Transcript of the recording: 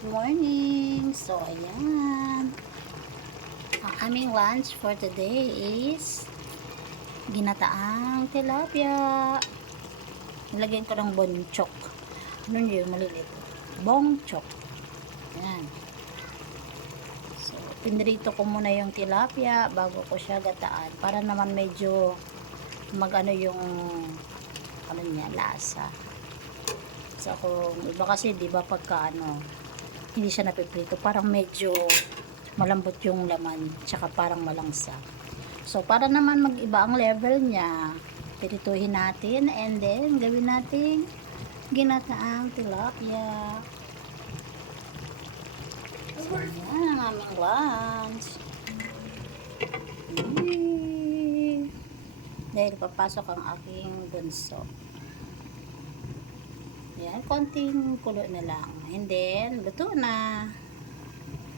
good morning. So, ayan. Ang aming lunch for today is ginataang tilapia. Nilagyan ko ng bonchok. Ano yung maliliit? Bongchok. Ayan. So, pinrito ko muna yung tilapia bago ko siya gataan. Para naman medyo magano yung ano niya, lasa. So, kung iba kasi, di ba, pagka hindi siya napiprito, parang medyo malambot yung laman, tsaka parang malangsa. So, para naman mag-iba ang level niya, pirituhin natin, and then, gawin natin ginataang tilapia. So, yan ang aming lunch. Dahil papasok ang aking bunso. Yan, konting kulo na lang. And then, luto na.